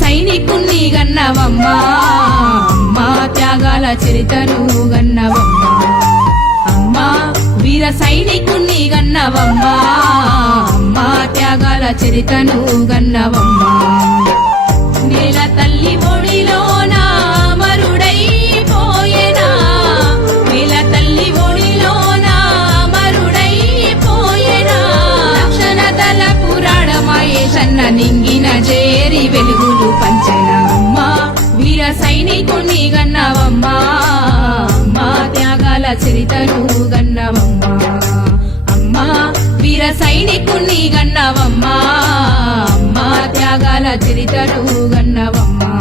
సైనికుణ్ణి గన్నవమ్మా అమ్మా త్యాగాల చరితను గన్నవమ్మా అమ్మా వీర సైనికుణ్ణి గన్నవమ్మా అమ్మా త్యాగాల చరితను గన్నవమ్మా నేల తల్లి ఒడిలోన మరుడై పోయేనా నేల తల్లి ఒడిలోన మరుడై పోయేనా రక్షణ దళ పురాణ మహేశన్న నింగిన చేరి వెలుగులు పంచెన అమ్మా వీర సైనికుణ్ణి గన్నవమ్మా అమ్మా త్యాగాల చరితను గన్నవమ్మా అమ్మా వీర సైనికుణ్ణి గన్నవమ్మా అమ్మా త్యాగాల చరితను గన్నవమ్మా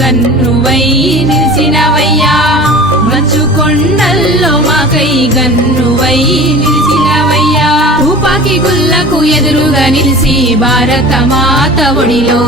గన్నువై నిలిసినవయ్యా మంచు కొండల్లో మాకై గన్నువై నిలిసినవయ్యా తుపాకి గుల్లకు ఎదురుగా నిలిసి భారత మాత ఒడిలో